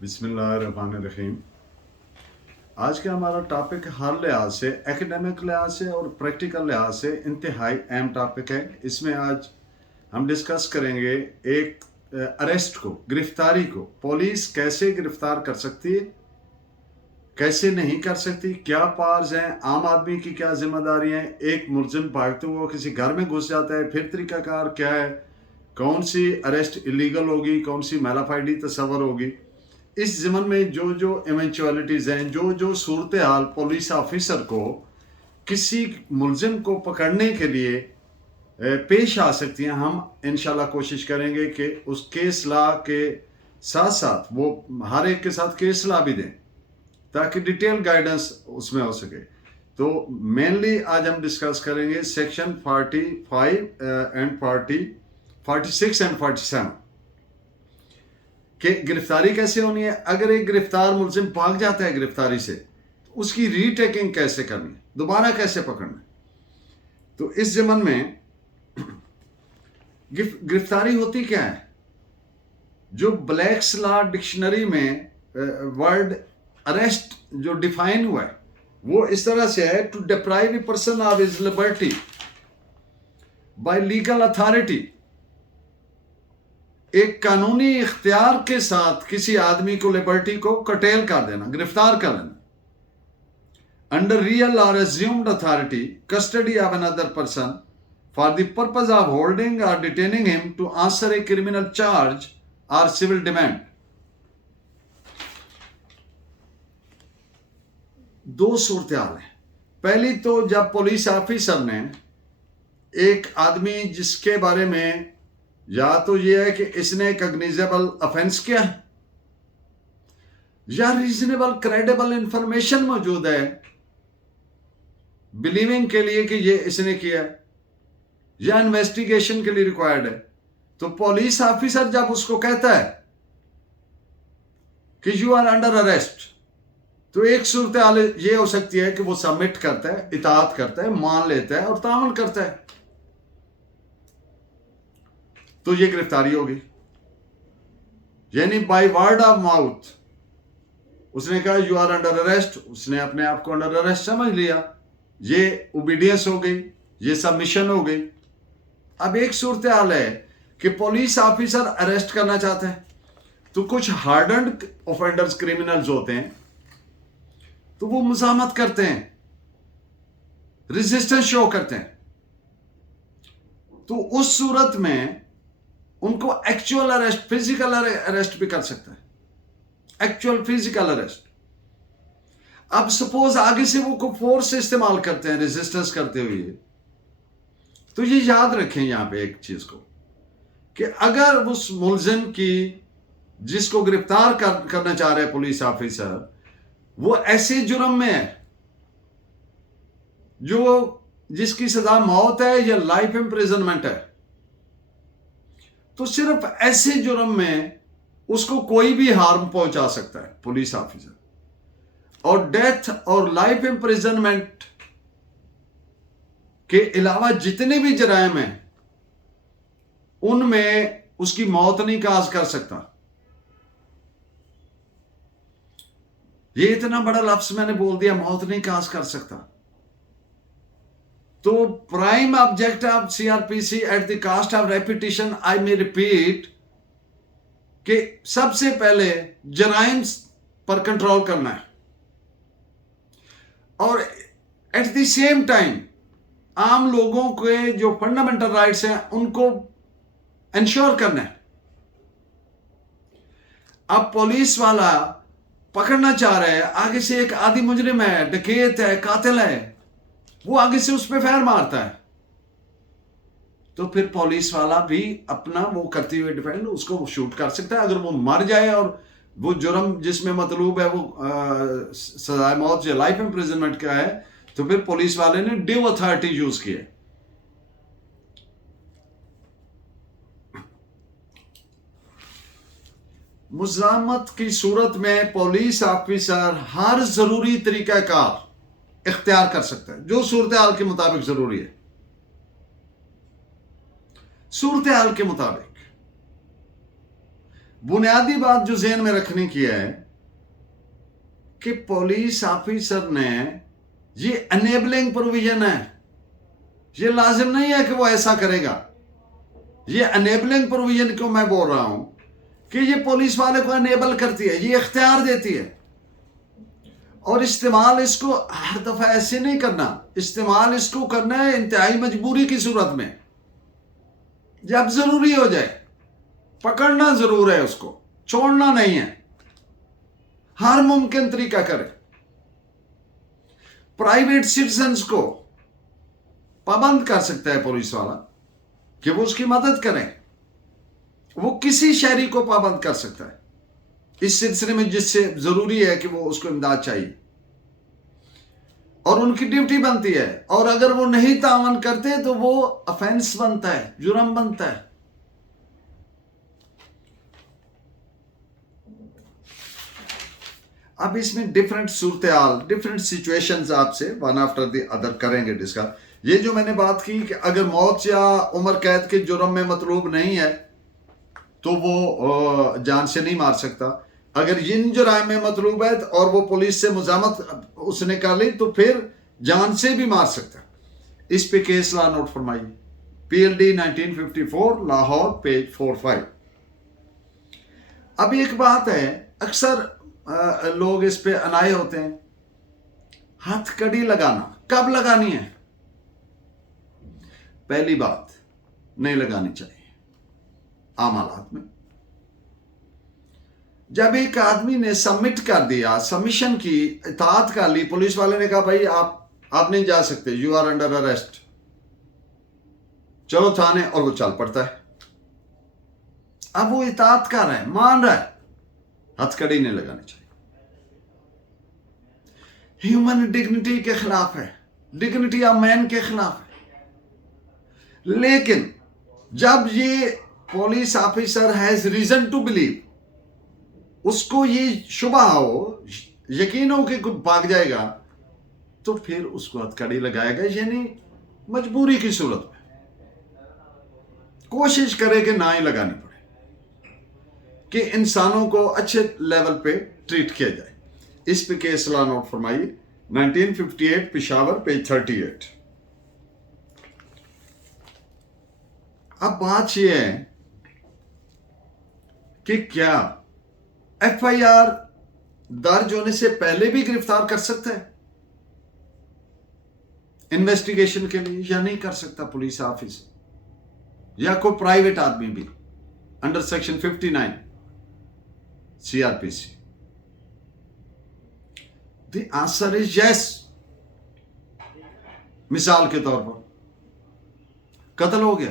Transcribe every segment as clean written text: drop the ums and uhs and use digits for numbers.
बिस्मिल्लाहिर्रहमानिर्रहीम। आज का हमारा टॉपिक हर लिहाज से, एकेडमिक लिहाज से और प्रैक्टिकल लिहाज से इंतहाई अहम टॉपिक है। इसमें आज हम डिस्कस करेंगे एक अरेस्ट को, गिरफ्तारी को पुलिस कैसे गिरफ्तार कर सकती है, कैसे नहीं कर सकती, क्या पार्स हैं, आम आदमी की क्या जिम्मेदारी है। एक मुलजिम भागते हुए किसी घर में घुस जाता है, फिर तरीकाकार क्या है, कौन सी अरेस्ट इलीगल होगी, कौन सी मैलाफाइडी तस्वर होगी। इस ज़मन में जो जो इवेंचुअलिटीज़ हैं, जो जो सूरत हाल पुलिस ऑफिसर को किसी मुलजिम को पकड़ने के लिए पेश आ सकती हैं, हम इंशाल्लाह कोशिश करेंगे कि उस केस लॉ के साथ साथ वो हर एक के साथ केस लॉ भी दें ताकि डिटेल गाइडेंस उसमें हो सके। तो मेनली आज हम डिस्कस करेंगे सेक्शन 45 एंड 46 एंड 47 कि गिरफ्तारी कैसे होनी है। अगर एक गिरफ्तार मुलजिम भाग जाता है गिरफ्तारी से, तो उसकी रीटेकिंग कैसे करनी है, दोबारा कैसे पकड़ना है। तो इस ज़मन में गिरफ्तारी होती क्या है? जो ब्लैक्स लॉ डिक्शनरी में वर्ड अरेस्ट जो डिफाइन हुआ है वो इस तरह से है: to deprive a person of his liberty by legal authority. एक कानूनी इख्तियार के साथ किसी आदमी को लिबर्टी को कटेल कर देना, गिरफ्तार कर देना। अंडर रियल और assumed authority, custody of another person for the purpose of holding और detaining him to answer a criminal charge और सिविल डिमांड। दो सूरत हाल है। पहली तो जब पुलिस ऑफिसर ने एक आदमी जिसके बारे में या तो यह है कि इसने कग्निजेबल ऑफेंस किया है या रीजनेबल क्रेडिबल इंफॉर्मेशन मौजूद है बिलीविंग के लिए कि ये इसने किया है या इन्वेस्टिगेशन के लिए रिक्वायर्ड है, तो पुलिस ऑफिसर जब उसको कहता है कि यू आर अंडर अरेस्ट, तो एक सूरत हाल ये हो सकती है कि वो सबमिट करता है, इताअत करता है, मान लेता है और तामल करता है, तो ये गिरफ्तारी होगी। यानी बाय वर्ड ऑफ माउथ उसने कहा यू आर अंडर अरेस्ट, उसने अपने आप को अंडर अरेस्ट समझ लिया, ये ओबीडियंस हो गई, ये सबमिशन हो गई। अब एक सूरत हाल है कि पुलिस ऑफिसर अरेस्ट करना चाहता है, तो कुछ हार्डन्ड ऑफेंडर्स, क्रिमिनल्स होते हैं, तो वो मुज़ाहमत करते हैं, रेजिस्टेंस शो करते हैं। तो उस सूरत में उनको एक्चुअल अरेस्ट, फिजिकल अरेस्ट भी कर सकता है, एक्चुअल फिजिकल अरेस्ट। अब सपोज आगे से वो फोर्स इस्तेमाल करते हैं रेजिस्टेंस करते हुए, तो ये याद रखें यहां पे एक चीज को कि अगर उस मुलजिम की जिसको गिरफ्तार करना चाह रहे हैं पुलिस ऑफिसर, वो ऐसे जुर्म में है जो जिसकी सजा मौत है या लाइफ इंप्रिजनमेंट है, तो सिर्फ ऐसे जुर्म में उसको कोई भी हार्म पहुंचा सकता है पुलिस ऑफिसर। और डेथ और लाइफ इंप्रिजनमेंट के अलावा जितने भी जराइम हैं उनमें उसकी मौत नहीं काज कर सकता। ये इतना बड़ा लफ्ज मैंने बोल दिया, मौत नहीं काज कर सकता। तो prime object of CrPC at the cost of repetition, I may repeat, कि सबसे पहले जराइम पर कंट्रोल करना है और एट द सेम टाइम आम लोगों के जो फंडामेंटल राइट्स हैं उनको इंश्योर करना है। अब पुलिस वाला पकड़ना चाह रहा है, आगे से एक आदि मुजरिम है, डकैत है, कातिल है, वो आगे से उस पर फायर मारता है, तो फिर पुलिस वाला भी अपना वो करते हुए डिफेंड उसको शूट कर सकता है। अगर वो मर जाए और वो जुर्म जिसमें मतलूब है वो सजाए मौत या लाइफ इंप्रिजनमेंट का है, तो फिर पुलिस वाले ने ड्यू अथॉरिटी यूज की है। मुज़ाहमत की सूरत में पुलिस ऑफिसर हर जरूरी तरीकाकार इख्तियार कर सकता है जो सूरत हाल के मुताबिक जरूरी है। सूरत हाल के मुताबिक बुनियादी बात जो ज़हन में रखने की है कि पुलिस ऑफिसर ने, ये अनेबलिंग प्रोविजन है, ये लाजिम नहीं है कि वो ऐसा करेगा। ये अनेबलिंग प्रोविजन क्यों मैं बोल रहा हूं कि ये पुलिस वाले को अनेबल करती है, ये इख्तियार देती है। और इस्तेमाल इसको हर दफा ऐसे नहीं करना, इस्तेमाल इसको करना है इंतहाई मजबूरी की सूरत में, जब जरूरी हो जाए। पकड़ना जरूर है, उसको छोड़ना नहीं है, हर मुमकिन तरीका करे। प्राइवेट सिटीजन्स को पाबंद कर सकता है पुलिस वाला कि वो उसकी मदद करें, वो किसी शहरी को पाबंद कर सकता है इस सिलसिले में जिससे जरूरी है कि वो उसको इमदाद चाहिए, और उनकी ड्यूटी बनती है। और अगर वो नहीं तावन करते तो वो ऑफेंस बनता है, जुर्म बनता है। अब इसमें डिफरेंट सूरत-ए-हाल, डिफरेंट सिचुएशंस आपसे वन आफ्टर द अदर करेंगे डिस्कस। ये जो मैंने बात की कि अगर मौत या उम्र कैद के जुर्म में मतलूब नहीं है तो वो जान से नहीं मार सकता। अगर इन जुराइम में मतलूब है और वो पुलिस से मुजामत उसने कर ली तो फिर जान से भी मार सकता है। इस पे केस ला नोट फरमाइए, PLD 1954 लाहौर, पेज 45। अब एक बात है, अक्सर लोग इस पे अनाए होते हैं, हथकड़ी लगाना कब लगानी है? पहली बात, नहीं लगानी चाहिए आम हालात में। जब एक आदमी ने सबमिट कर दिया, सबमिशन की, इताअत कर ली, पुलिस वाले ने कहा भाई आप नहीं जा सकते, यू आर अंडर अरेस्ट, चलो थाने, और वो चल पड़ता है। अब वो इताअत कर रहा है, मान रहा है, हथकड़ी नहीं लगानी चाहिए। ह्यूमन डिग्निटी के खिलाफ है, डिग्निटी ऑफ मैन के खिलाफ है। लेकिन जब ये police officer has reason to believe, उसको ये शुबा हो, यकीन हो कि भाग जाएगा, तो फिर उसको हथकड़ी लगाएगा, यानी मजबूरी की सूरत में कोशिश करे कि ना ही लगानी पड़े, कि इंसानों को अच्छे लेवल पे ट्रीट किया जाए। इस पे केस ला नोट फरमाइए, 1958 पेशावर, पेज 38। अब बात यह है कि क्या FIR दर्ज होने से पहले भी गिरफ्तार कर सकता है इन्वेस्टिगेशन के लिए, या नहीं कर सकता पुलिस ऑफिसर या कोई प्राइवेट आदमी भी under section 59 CRPC? The answer is yes. मिसाल के तौर पर कत्ल हो गया,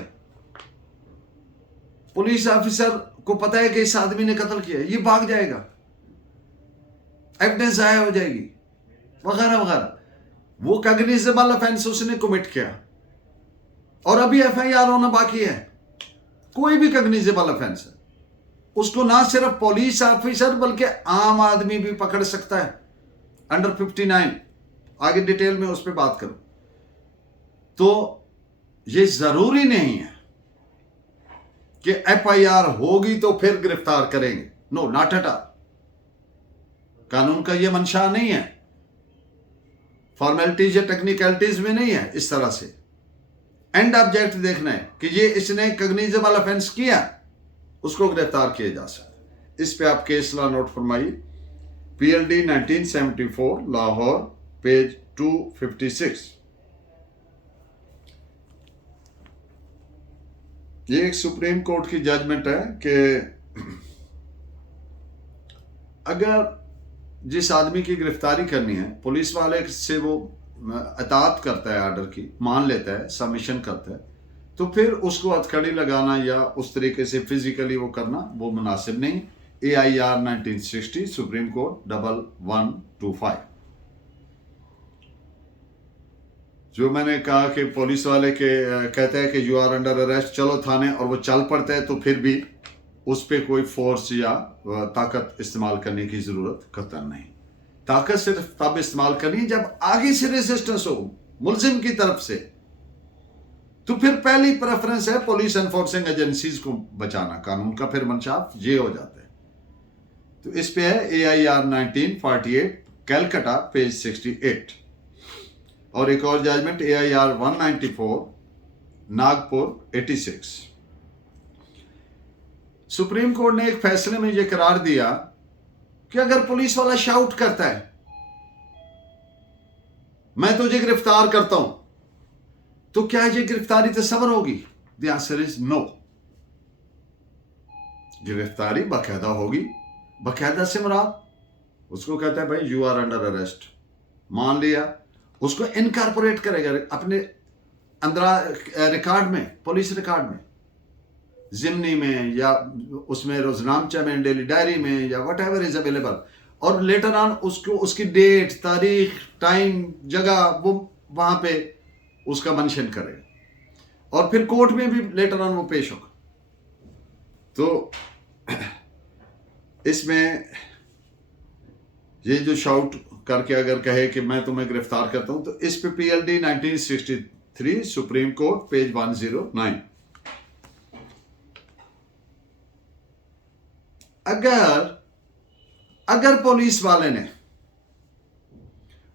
पुलिस ऑफिसर को पता है कि इस आदमी ने कत्ल किया, ये भाग जाएगा, एविडेंस जाया हो जाएगी, वगैरह वगैरह। वो कॉग्निजेबल ऑफेंस उसने कमिट किया और अभी FIR होना बाकी है, कोई भी कॉग्निजेबल ऑफेंस है, उसको ना सिर्फ पुलिस ऑफिसर बल्कि आम आदमी भी पकड़ सकता है अंडर 59। आगे डिटेल में उस पर बात करूं। तो ये जरूरी नहीं है कि FIR होगी तो फिर गिरफ्तार करेंगे, नो, नॉट एट ऑल। कानून का ये मंशा नहीं है, फॉर्मेलिटीज या टेक्निकलिटीज में नहीं है। इस तरह से एंड ऑब्जेक्ट देखना है कि ये इसने कॉग्निजेबल ऑफेंस किया, उसको गिरफ्तार किया जा सकता। इस पे आप केस ला नोट फरमाइए, PLD 1974 लाहौर, पेज 256। ये एक सुप्रीम कोर्ट की जजमेंट है कि अगर जिस आदमी की गिरफ्तारी करनी है, पुलिस वाले से वो इताअत करता है, ऑर्डर की मान लेता है, सबमिशन करता है, तो फिर उसको हथकड़ी लगाना या उस तरीके से फिजिकली वो करना वो मुनासिब नहीं। AIR 1960 supreme court 1125। जो मैंने कहा कि पुलिस वाले के कहते हैं कि यू आर अंडर अरेस्ट, चलो थाने, और वो चल पड़ता है, तो फिर भी उस पर कोई फोर्स या ताकत इस्तेमाल करने की जरूरत कतई नहीं। ताकत सिर्फ तब इस्तेमाल करनी जब आगे से रेजिस्टेंस हो मुलजिम की तरफ से, तो फिर पहली प्रेफरेंस है पुलिस एनफोर्सिंग एजेंसीज को बचाना, कानून का फिर मंशाफ ये हो जाता है। तो इस पे है AIR 1948 कैलकाटा पेज 68, और एक और judgement AIR 194 Nagpur 86। Supreme Court ने एक फैसले में यह करार दिया कि अगर पुलिस वाला शाउट करता है मैं तुझे गिरफ्तार करता हूं, तो क्या ये गिरफ्तारी तस्वर होगी? The answer is no. गिरफ्तारी बाकायदा होगी। बाकायदा से मुराद उसको कहता है भाई यू आर अंडर अरेस्ट, मान लिया, उसको इनकारपोरेट करेगा अपने अंदर रिकॉर्ड में, पुलिस रिकॉर्ड में, जिमनी में या उसमें रोजनामचा में, डेली डायरी में, या वट एवर इज अवेलेबल, और लेटर ऑन उसको उसकी डेट, तारीख, टाइम, जगह वो वहां पे उसका मेंशन करेगा, और फिर कोर्ट में भी लेटर ऑन वो पेश होगा। तो इसमें ये जो शाउट करके अगर कहे कि मैं तुम्हें गिरफ्तार करता हूं, तो इस पे PLD 1963 सुप्रीम कोर्ट पेज 109। अगर पुलिस वाले ने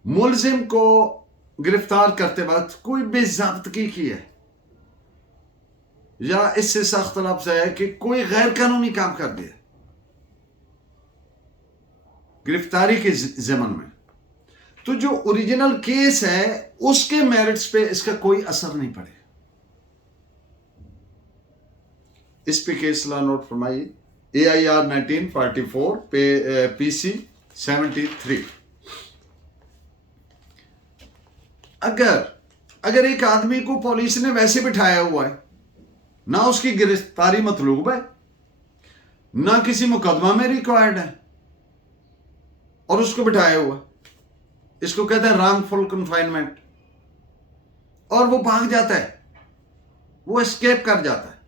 मुलजिम को गिरफ्तार करते वक्त कोई बेज़ाब्तगी की है, या इससे सख्त लफ्ज़ है कि कोई गैर कानूनी काम कर दिया गिरफ्तारी के ज़मन में, तो जो ओरिजिनल केस है उसके मेरिट्स पे इसका कोई असर नहीं पड़ेगा। इस पे केस ला नोट फरमाइए, AIR 1944 पे PC 73। अगर एक आदमी को पुलिस ने वैसे बिठाया हुआ है, ना उसकी गिरफ्तारी मतलूब है, ना किसी मुकदमा में रिक्वायर्ड है, और उसको बिठाया हुआ, इसको कहते हैं रॉन्गफुल कन्फाइनमेंट, और वो भाग जाता है, वो एस्केप कर जाता है,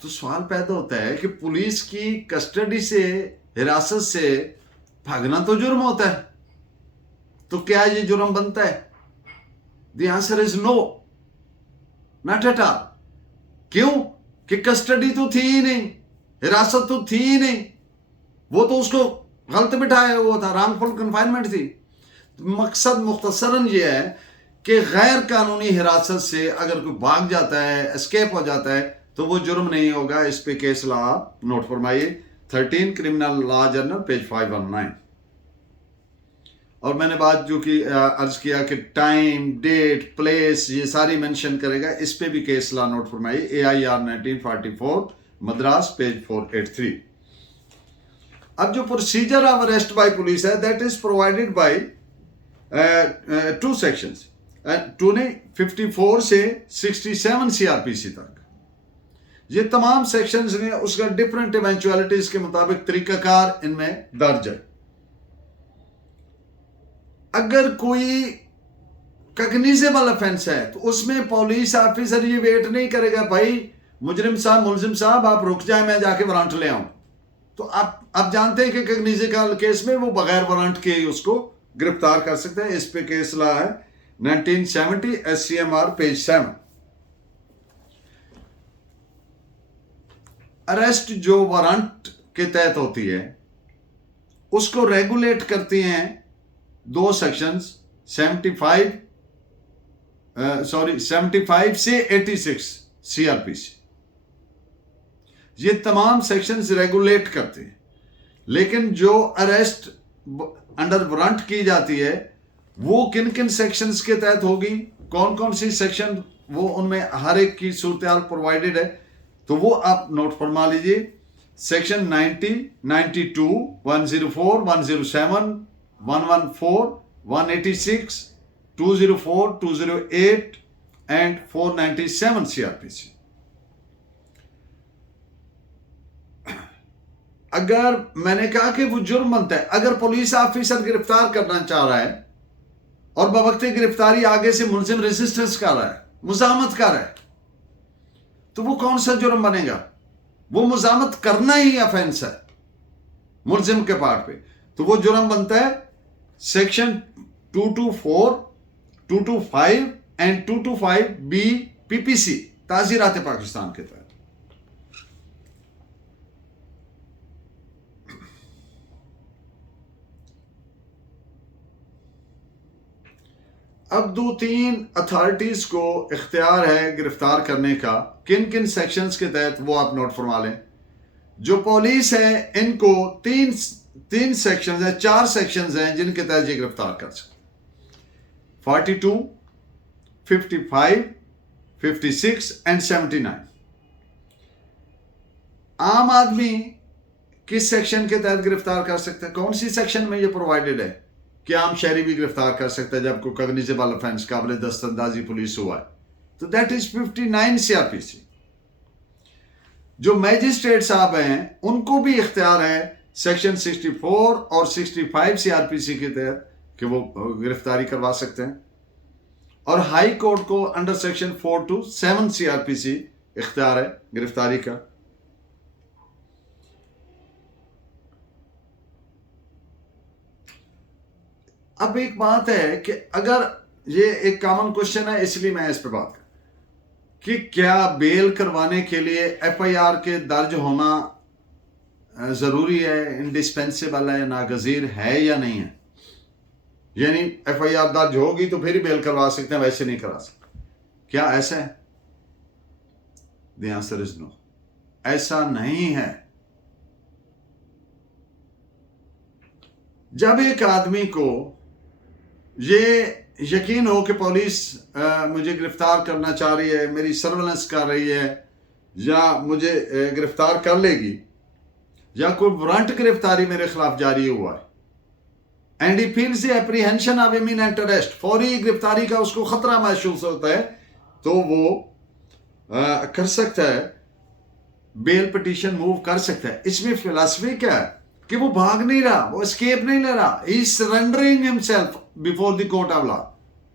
तो सवाल पैदा होता है कि पुलिस की कस्टडी से, हिरासत से भागना तो जुर्म होता है, तो क्या ये जुर्म बनता है? The answer is no, not at all. क्यों? कि कस्टडी तो थी ही नहीं, हिरासत तो थी ही नहीं, वो तो उसको गलत बिठाया हुआ था, रॉन्गफुल कन्फाइनमेंट थी। तो मकसद मुख्तसरन ये है कि गैर कानूनी हिरासत से अगर कोई भाग जाता है, एस्केप हो जाता है, तो वो जुर्म नहीं होगा। इस पे केस लॉ आप नोट फरमाइए, 13 क्रिमिनल लॉ जर्नल पेज 519। और मैंने बात जो कि अर्ज किया कि टाइम, डेट, प्लेस ये सारी मेंशन करेगा, इस पे भी केस लॉ नोट फरमाइए, AIR 1944 मद्रास पेज 483। अब जो procedure of arrest by police है, that is provided by 2 sections, 54 से 67 CRPC तक। ये तमाम सेक्शंस ने उसका डिफरेंट इवेंचुअलिटीज के मुताबिक तरीकाकार इनमें दर्ज है। अगर कोई कग्निजेबल ऑफेंस है, तो उसमें पुलिस ऑफिसर ये वेट नहीं करेगा, भाई मुजरिम साहब, मुलजिम साहब आप रुक जाए, मैं जाके वारंट ले आऊं। तो आप जानते हैं कि कग्निजेबल केस में वो बगैर वारंट के उसको गिरफ्तार कर सकते हैं। इस पे केस ला है 1970 SCMR पेज 7। अरेस्ट जो वारंट के तहत होती है उसको रेगुलेट करती हैं 2 सेक्शंस, 75 से 86 CRPC। ये तमाम सेक्शंस रेगुलेट करते हैं, लेकिन जो अरेस्ट अंडर वारंट की जाती है वो किन किन सेक्शंस के तहत होगी, कौन कौन सी सेक्शन, वो उनमें हर एक की सूरत प्रोवाइडेड है। तो वो आप नोट फरमा लीजिए, सेक्शन 90, 92, 104, 107, 114, 186, 204, 208 एंड 497 CRPC। अगर मैंने कहा कि वो जुर्म बनता है, अगर पुलिस ऑफिसर गिरफ्तार करना चाह रहा है और बवक्ते गिरफ्तारी आगे से मुलजिम रेजिस्टेंस कर रहा है, मुजामत कर रहा है, तो वो कौन सा जुर्म बनेगा? वो मुजामत करना ही ऑफेंस है मुलजिम के पार्ट पे, तो वो जुर्म बनता है सेक्शन 224, 225 एंड 225 बी पीपीसी ताज़ीरात पाकिस्तान के तहत। अब 2-3 अथॉरिटीज को इख्तियार है गिरफ्तार करने का, किन किन सेक्शंस के तहत वो आप नोट फरमा लें। जो पुलिस है इनको तीन सेक्शंस हैं, 4 सेक्शंस हैं जिनके तहत ये गिरफ्तार कर सकते। 42, 55, 56 एंड 79। आम आदमी किस सेक्शन के तहत गिरफ्तार कर सकता है? कौन सी सेक्शन में ये प्रोवाइडेड है कि आम शहरी भी गिरफ्तार कर सकता है जब कोई कॉग्निजेबल ऑफेंस काबिल दस्तंदाजी पुलिस हुआ है? तो दैट इज 59 सीआरपीसी। जो मैजिस्ट्रेट साहब हैं उनको भी इख्तियार है सेक्शन 64 और 65 सीआरपीसी के तहत कि वो गिरफ्तारी करवा सकते हैं। और हाई कोर्ट को अंडर सेक्शन 4 to 7 सीआरपीसी इख्तियार है गिरफ्तारी का। अब एक बात है कि अगर ये एक कॉमन क्वेश्चन है इसलिए मैं इस पे बात कर कि क्या बेल करवाने के लिए एफआईआर के दर्ज होना जरूरी है, इंडिस्पेंसेबल है, नागजीर है या नहीं है? यानी एफआईआर दर्ज होगी तो फिर ही बेल करवा सकते हैं, वैसे नहीं करा सकते। क्या ऐसा है? द आंसर इज नो, ऐसा नहीं है। जब एक आदमी को ये यकीन हो कि पुलिस मुझे गिरफ्तार करना चाह रही है, मेरी सर्वेलेंस कर रही है या मुझे गिरफ्तार कर लेगी, या कोई वारंट गिरफ्तारी मेरे खिलाफ जारी हुआ है and he feels the apprehension of imminent arrest, फौरी गिरफ्तारी का उसको खतरा महसूस होता है, तो वो कर सकता है, बेल पिटीशन मूव कर सकता है। इसमें फिलॉसफी क्या है कि वो भाग नहीं रहा, वो एस्केप नहीं ले रहा, he is surrendering himself before the court of law.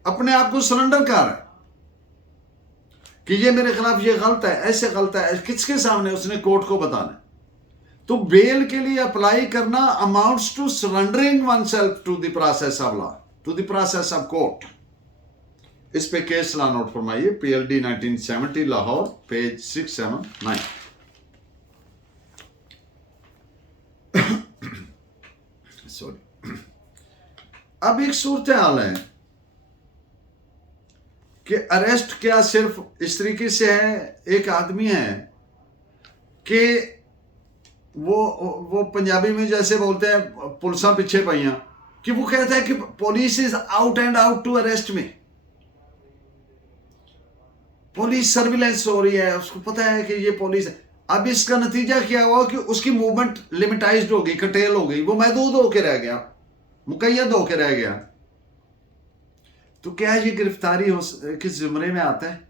अपने आप को सरेंडर कर रहा है कि ये मेरे खिलाफ ये गलत है, ऐसे गलत है, किसके सामने? उसने कोर्ट को बताना है। तो बेल के लिए अप्लाई करना amounts to surrendering oneself to the process of law, to the process of court. इस पे केस लॉ नोट फरमाइए, पीएलडी 1970 लाहौर, पेज 679। सॉरी। अब एक सूरत हाल है कि अरेस्ट क्या सिर्फ इस तरीके से है, एक आदमी है कि वो पंजाबी में जैसे बोलते हैं पुलिसा पीछे पाइया, कि वो कहता है कि police is out and out to arrest में, पुलिस सर्विलेंस हो रही है, उसको पता है कि ये पुलिस है। अब इसका नतीजा क्या हुआ कि उसकी मूवमेंट लिमिटाइज्ड हो गई, कटेल हो गई, वो महदूद होकर रह गया, मुकैयद होकर रह गया। तो क्या ये गिरफ्तारी हो किस जुमरे में आता है?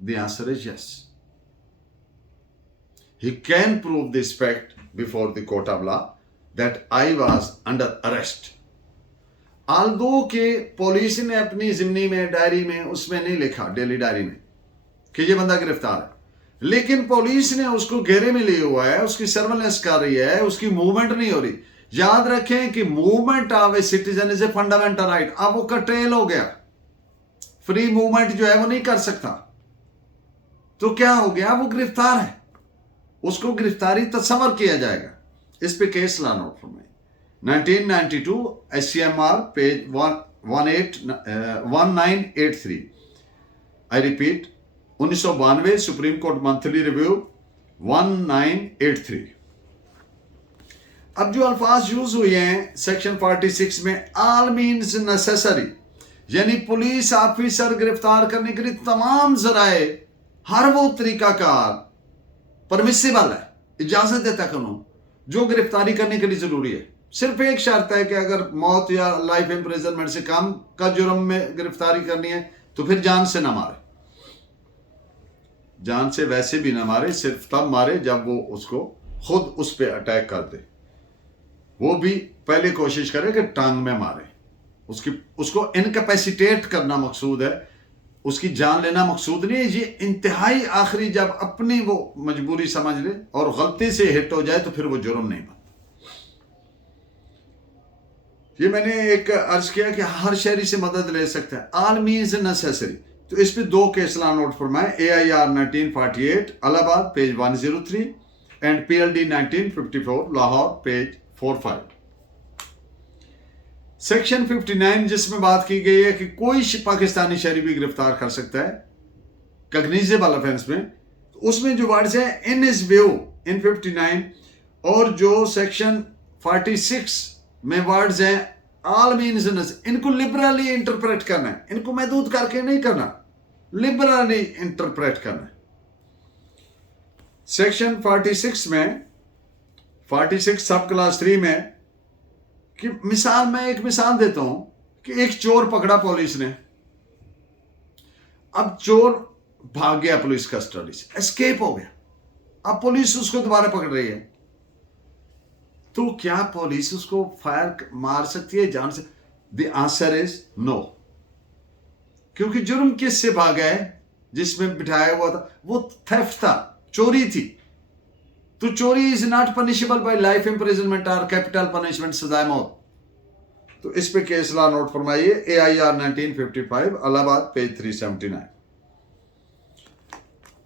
The answer is yes, he can prove this fact before the court of law that I was under arrest. although के पुलिस ने अपनी जिम्नी में, डायरी में, उसमें नहीं लिखा, डेली डायरी में, कि ये बंदा गिरफ्तार है, लेकिन पुलिस ने उसको घेरे में लिए हुआ है, उसकी सर्वेलेंस कर रही है, उसकी मूवमेंट नहीं हो रही। याद रखें कि movement of a citizen is a fundamental right. अब वो कटेल हो गया, फ्री मूवमेंट जो है वो नहीं कर सकता, तो क्या हो गया? वो गिरफ्तार है, उसको गिरफ्तारी तस्वर किया जाएगा। इस पे केस लॉ नोट फरमाइए, 1992 SCMR page 1983। I repeat, 1992 supreme court monthly review 1983। अब जो अल्फाज यूज हुए हैं सेक्शन 46 में, ऑल मीन्स नेसेसरी, यानी पुलिस ऑफिसर गिरफ्तार करने के लिए तमाम जराए, हर वो तरीकाकार परमिसिबल है, इजाजत देता कानून, जो गिरफ्तारी करने के लिए जरूरी है। सिर्फ एक शर्त है कि अगर मौत या लाइफ इम्प्रिजनमेंट से कम का जुर्म में गिरफ्तारी करनी है तो फिर जान से ना मारे, जान से वैसे भी ना मारे, सिर्फ तब मारे जब वो उसको खुद उस पर अटैक कर दे। वो भी पहले कोशिश करे कि टांग में मारे, उसको इनकैपेसिटेट करना मकसूद है, उसकी जान लेना मकसूद नहीं है। ये इंतहाई आखिरी जब अपनी वो मजबूरी समझ ले और गलती से हिट हो जाए तो फिर वो जुर्म नहीं बनता। ये मैंने एक अर्ज किया कि हर शहरी से मदद ले सकता है, ऑल मीन्स नेसेसरी। तो इस पे 2 केस ला नोट फरमाए, AIR 1948 Allahabad page 103 and PLD 1954 Lahore page 45। Section 59 जिसमें बात की गई है कि कोई पाकिस्तानी शहरी भी गिरफ्तार कर सकता है कग्निजेबल ऑफेंस में, तो उसमें जो वर्ड्स है इन इज व्यू इन 59, और जो सेक्शन 46 में वर्ड्स हैं ऑल मीन्स, इनको लिबरली इंटरप्रेट करना है, इनको महदूद करके नहीं करना, लिबरली इंटरप्रेट करना है। सेक्शन 46 में 46 सब क्लास 3 में कि मिसाल, मैं एक मिसाल देता हूं कि एक चोर पकड़ा पुलिस ने, अब चोर भाग गया पुलिस कस्टडी से, एस्केप हो गया, अब पुलिस उसको दोबारा पकड़ रही है, तो क्या पुलिस उसको फायर मार सकती है, जान से? द आंसर इज नो, क्योंकि जुर्म किससे भागा है? जिसमें बिठाया हुआ था, वो थेफ्ट था, चोरी थी, तो चोरी is not punishable bye life imprisonment और कैपिटल पनिशमेंट, सजाए मौत। तो इस पे केस ला नोट फरमाइए, AIR 1955 इलाहाबाद पेज 379।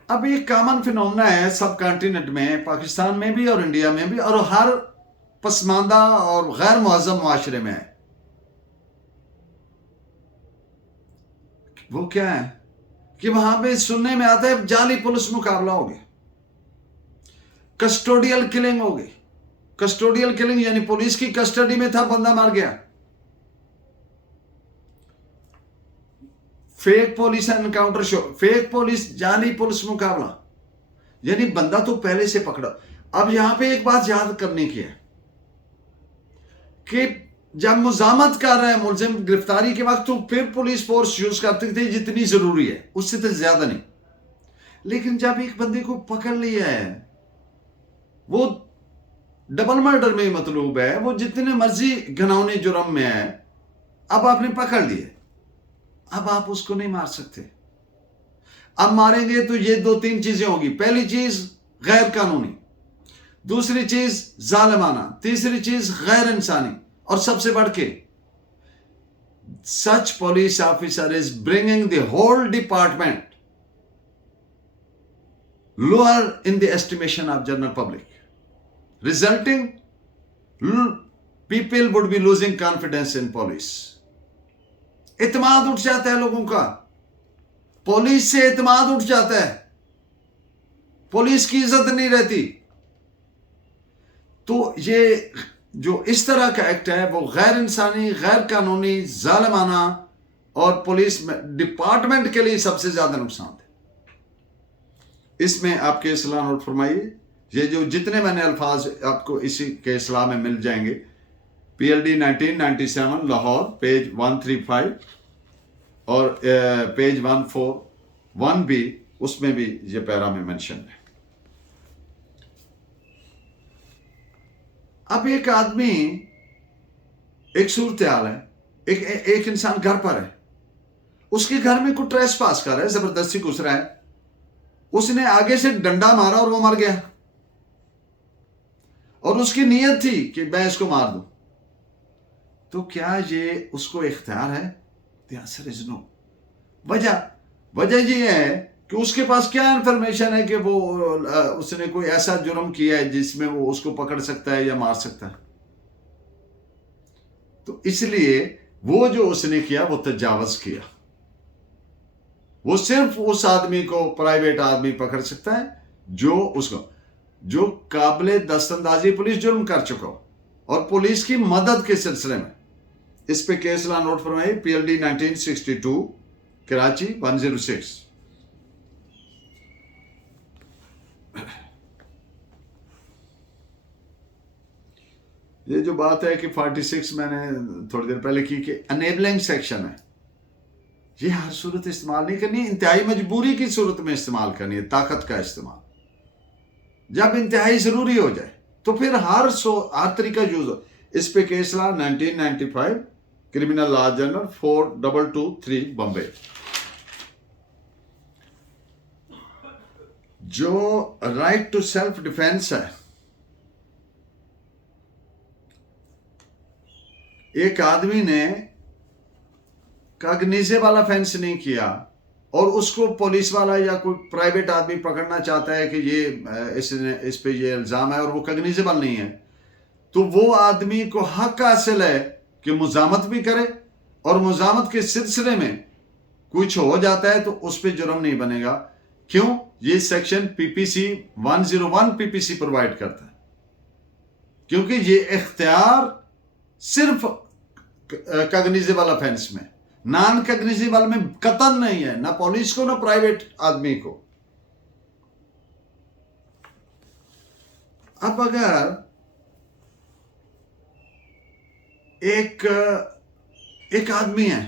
अब ये कॉमन फिनोमेना है सब कॉन्टिनेंट में, पाकिस्तान में भी और इंडिया में भी, और हर पसमानदा और गैर मुहज़्ज़म माशरे में है। वो क्या है कि वहां पे सुनने में आता है जाली पुलिस मुकाबला हो गया, कस्टोडियल किलिंग हो गई। कस्टोडियल किलिंग यानी पुलिस की कस्टडी में था, बंदा मर गया। Fake police encounter show, fake police, जाली पुलिस मुकाबला, यानी बंदा तो पहले से पकड़ा। अब यहां पे एक बात याद करने की है कि जब मुजामत कर रहे हैं मुलजिम गिरफ्तारी के वक्त, तो फिर पुलिस फोर्स यूज करते थे जितनी जरूरी है, उससे तो ज्यादा नहीं। लेकिन जब एक बंदे को पकड़ लिया है, वो डबल मर्डर में मतलूब है, वो जितने मर्जी घिनौने जुर्म में है, अब आपने पकड़ लिए, अब आप उसको नहीं मार सकते। अब मारेंगे तो ये 2-3 चीजें होगी। पहली चीज गैर कानूनी, दूसरी चीज जालिमाना, तीसरी चीज गैर इंसानी, और सबसे बढ़ के such police officer is bringing the whole department lower in the estimation of general public, resulting people would be losing confidence in police. इत्मीनान उठ जाता है लोगों का, पुलिस से इत्मीनान उठ जाता है, पुलिस की इज्जत नहीं रहती। तो ये जो इस तरह का एक्ट है वो गैर इंसानी, गैर कानूनी, जालिमाना, और पुलिस डिपार्टमेंट के लिए सबसे ज्यादा नुकसान है। इसमें आपके इस्लाह नोट फरमाइए, ये जो जितने मैंने अल्फाज आपको इसी के इस्लाह में मिल जाएंगे। PLD 1997 लाहौर पेज 135 और पेज 141 भी, उसमें भी ये पैरा में मेंशन है। अब एक आदमी, एक सूरत हाल है, एक इंसान घर पर है, उसके घर में कोई ट्रेस पास कर रहा है, जबरदस्ती घुस रहा है, उसने आगे से डंडा मारा और वो मर गया, और उसकी नीयत थी कि मैं इसको मार दूं, तो क्या ये उसको इख्तियार है? The answer is no. वजह ये है कि उसके पास क्या इंफॉर्मेशन है कि वो उसने कोई ऐसा जुर्म किया है जिसमें वो उसको पकड़ सकता है या मार सकता है। तो इसलिए वो जो उसने किया वो तजावज किया, वो सिर्फ उस आदमी को, प्राइवेट आदमी पकड़ सकता है जो काबिले दस्तंदाजी पुलिस जुर्म कर चुका हो, और पुलिस की मदद के सिलसिले में। इस पे केस ला नोट फरमाइए, PLD 1962 कराची 106। ये जो बात है कि 46 मैंने थोड़ी देर पहले की कि अनेबलिंग सेक्शन है, ये हर सूरत इस्तेमाल नहीं करनी, इंतहाई मजबूरी की सूरत में इस्तेमाल करनी है, ताकत का इस्तेमाल। जब इंतहाई जरूरी हो जाए तो फिर हर तरीका यूज हो। इस पे केस ला 1995 क्रिमिनल लॉ जर्नल 4223 बॉम्बे। जो राइट टू सेल्फ डिफेंस है, एक आदमी ने कॉग्निजेबल ऑफेंस नहीं किया और उसको पुलिस वाला या कोई प्राइवेट आदमी पकड़ना चाहता है कि ये इस पे ये इल्ज़ाम है और वो कग्निजेबल नहीं है, तो वो आदमी को हक हासिल है कि मुजामत भी करे, और मुजामत के सिलसिले में कुछ हो जाता है तो उस पर जुर्म नहीं बनेगा। क्यों? ये सेक्शन पीपीसी 101 पीपीसी प्रोवाइड करता है, क्योंकि ये इख्तियार सिर्फ कग्निजेबल ऑफेंस में, नॉन कग्निजेबल में कतन नहीं है, ना पुलिस को ना प्राइवेट आदमी को। अब अगर एक आदमी है,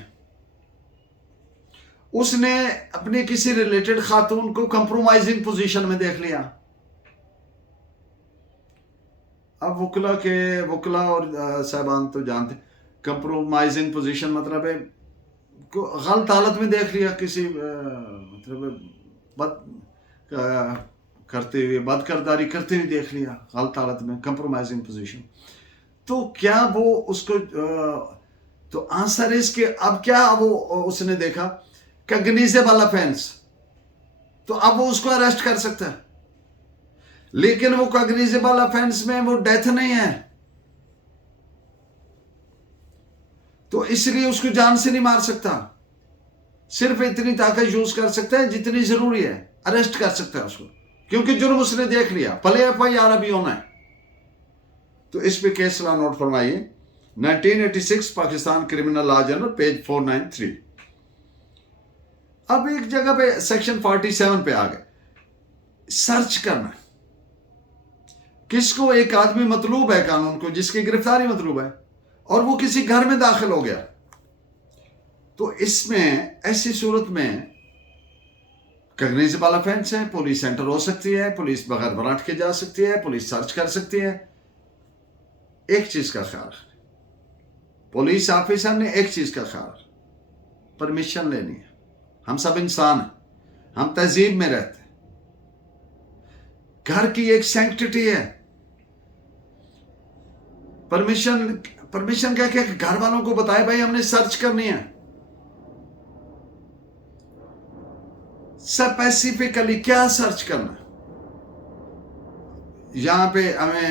उसने अपने किसी रिलेटेड खातून को कंप्रोमाइजिंग पोजीशन में देख लिया। अब वकला और साहबान तो जानते, कंप्रोमाइजिंग पोजीशन मतलब है गलत हालत में देख लिया, किसी मतलब बद करदारी करते हुए देख लिया गलत हालत में, कंप्रोमाइजिंग पोजीशन। तो क्या वो उसको तो आंसर इसके अब क्या, वो उसने देखा कग्निजेबल ऑफेंस, तो अब वो उसको अरेस्ट कर सकता है, लेकिन वो कग्निजेबल ऑफेंस में वो डेथ नहीं है, तो इसलिए उसको जान से नहीं मार सकता, सिर्फ इतनी ताकत यूज कर सकता है जितनी जरूरी है, अरेस्ट कर सकता है उसको, क्योंकि जुर्म उसने देख लिया, भले FIR अभी होना है। तो इस पे केस ला नोट फरमाइए, 1986 Pakistan criminal law journal page 493। अब एक जगह पे सेक्शन 47 पे आ गए, सर्च करना। किसको? एक आदमी मतलूब है कानून को, जिसकी गिरफ्तारी मतलूब है, और वो किसी घर में दाखिल हो गया, तो इसमें ऐसी सूरत में कग्निजेबल ऑफेंस है, पुलिस एंटर हो सकती है, पुलिस बगैर वारंट के जा सकती है, पुलिस सर्च कर सकती है। एक चीज का ख्याल, पुलिस ऑफिसर ने एक चीज का ख्याल, परमिशन लेनी है। हम सब इंसान हैं, हम तहजीब में रहते हैं, घर की एक सैंक्टिटी है। परमिशन क्या क्या घर वालों को बताए भाई हमने सर्च करनी है, स्पेसिफिकली क्या सर्च करना। यहां पे हमें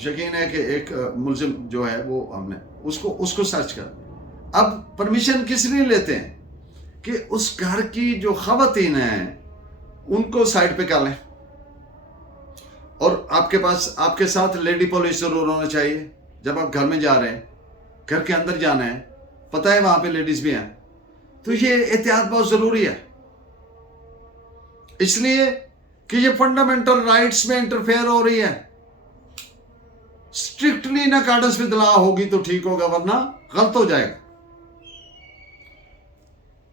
यकीन है कि एक मुल्जिम जो है वो हमने उसको सर्च कर। अब परमिशन किस लिए लेते हैं कि उस घर की जो खवातीन हैं उनको साइड पे कर लें, और आपके साथ लेडी पुलिस जरूर होना चाहिए। जब आप घर में जा रहे हैं, घर के अंदर जाना है, पता है वहां पे लेडीज भी हैं, तो ये एहतियात बहुत जरूरी है, इसलिए कि ये फंडामेंटल राइट्स में इंटरफेयर हो रही है। स्ट्रिक्टली ना कार्डस विद लॉ होगी तो ठीक होगा, वरना गलत हो जाएगा।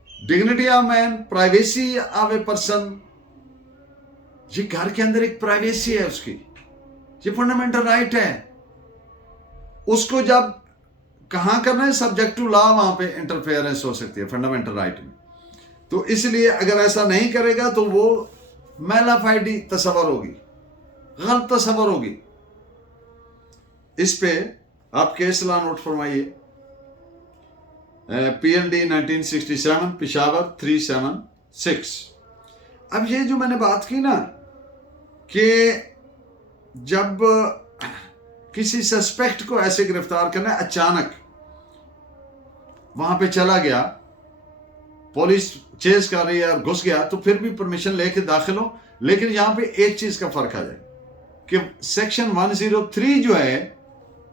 Dignity of man, privacy of a person, ये घर के अंदर एक प्राइवेसी है उसकी, ये फंडामेंटल राइट है। उसको जब कहां करना है, सब्जेक्ट टू लॉ, वहां पे इंटरफेरेंस हो सकती है फंडामेंटल राइट में। तो इसलिए अगर ऐसा नहीं करेगा तो वो मैलाफाइडी तस्वर होगी, गलत तस्वर होगी। इस पे आप केस ला नोट फरमाइए, PND 1967 पेशावर 376। अब ये जो मैंने बात की ना कि जब किसी सस्पेक्ट को ऐसे गिरफ्तार करना है, अचानक वहां पे चला गया, पुलिस चेज कर रही है और घुस गया, तो फिर भी परमिशन लेके दाखिल हो। लेकिन यहां पे एक चीज का फर्क आ जाए कि सेक्शन 103 जो है,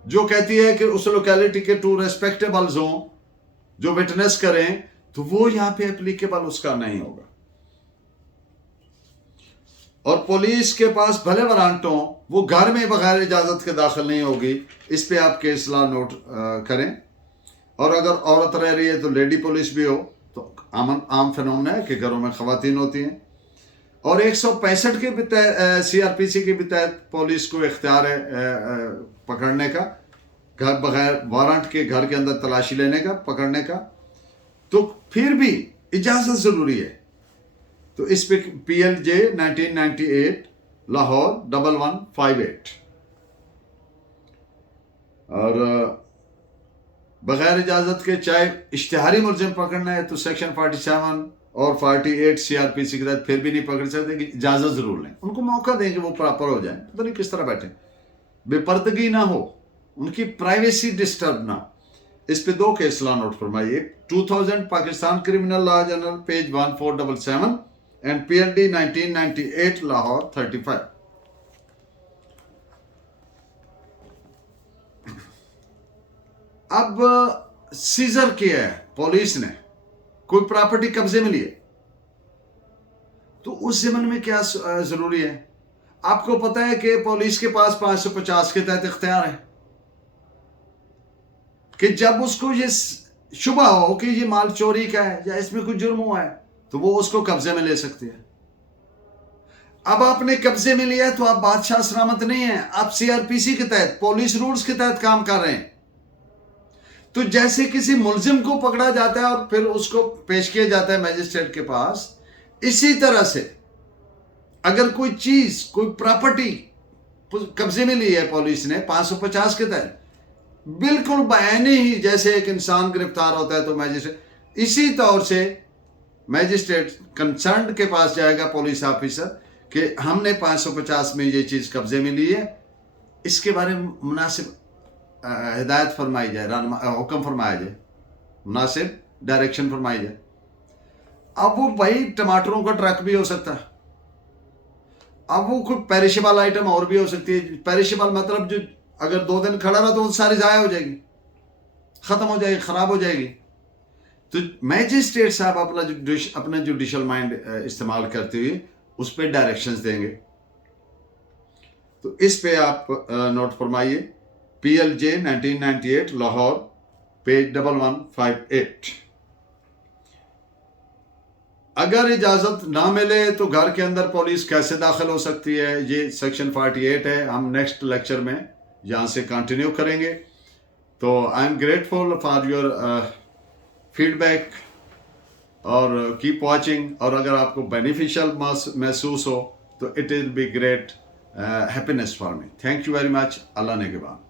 जो कहती है कि उस लोकेलिटी के 2 रेस्पेक्टेबल्स हों जो विटनेस करें, तो वो यहां पे एप्लीकेबल उसका नहीं होगा। और पुलिस के पास भले वारंट हो, वो घर में बगैर इजाजत के दाखिल नहीं होगी। इस पे आप केस ला नोट करें। और अगर औरत रह रही है तो लेडी पुलिस भी हो, तो आम फिनोमेना है कि घरों में खवातीन होती हैं। और 165 के भी तहत CRPC के भी तहत पुलिस को इख्तियार है पकड़ने का, घर बगैर वारंट के घर के अंदर तलाशी लेने का, पकड़ने का। तो फिर भी इजाजत जरूरी है। तो इस पे PLJ 1998 लाहौर 1158। और बगैर इजाजत के चाहे इश्तिहारी मुलजिम पकड़ना है तो सेक्शन 47 और 48 CRPC के तहत फिर भी नहीं पकड़ सकते कि इजाज़त ज़रूर लें, उनको मौका दें कि वो प्रॉपर हो जाए, पता नहीं किस तरह बैठे, बेपर्दगी ना हो, उनकी प्राइवेसी डिस्टर्ब ना। इस पे 2 केस लॉ नोट फरमाइए। 2000 Pakistan criminal law journal page 1477 and PLD 1998 Lahore 35। अब सीजर किया है पुलिस ने, कोई प्रॉपर्टी कब्जे में लिए, तो उस ज़माने में क्या जरूरी है? आपको पता है कि पुलिस के पास 550 के तहत इख्तियार है कि जब उसको ये शुबा हो कि ये माल चोरी का है या इसमें कुछ जुर्म हुआ है तो वो उसको कब्जे में ले सकती है। अब आपने कब्जे में लिया तो आप बादशाह सलामत नहीं है, आप CRPC के तहत, पुलिस रूल्स के तहत काम कर रहे हैं। तो जैसे किसी मुलजिम को पकड़ा जाता है और फिर उसको पेश किया जाता है मैजिस्ट्रेट के पास, इसी तरह से अगर कोई चीज, कोई प्रॉपर्टी कब्जे में ली है पुलिस ने 550 के तहत, बिल्कुल बयानी ही जैसे एक इंसान गिरफ्तार होता है तो मैजिस्ट्रेट, इसी तौर से मैजिस्ट्रेट कंसर्न के पास जाएगा पुलिस ऑफिसर कि हमने 550 में ये चीज कब्जे में ली है, इसके बारे में मुनासिब हिदायत फरमाई जाए, हुक्म फरमाया जाए, मुनासिब डायरेक्शन फरमाई जाए। अब वो भाई टमाटरों का ट्रक भी हो सकता है, अब वो कोई पेरिशेबल आइटम और भी हो सकती है। पेरिशेबल मतलब जो अगर 2 दिन खड़ा रहा तो वो सारी ज़ाया हो जाएगी, ख़त्म हो जाएगी, ख़राब हो जाएगी। तो मैजिस्ट्रेट साहब अपना जुडिशल माइंड इस्तेमाल करते हुए उस पर डायरेक्शंस देंगे। तो इस पे आप नोट फरमाइए, PLJ 1998 लाहौर पेज 1158। अगर इजाज़त ना मिले तो घर के अंदर पुलिस कैसे दाखिल हो सकती है, ये सेक्शन 48 है। हम नेक्स्ट लेक्चर में यहाँ से कंटिन्यू करेंगे। तो I am grateful for your feedback और कीप वॉचिंग। और अगर आपको बेनिफिशियल महसूस हो तो it will be great happiness for me. Thank you very much. अल्लाह ने के बाद।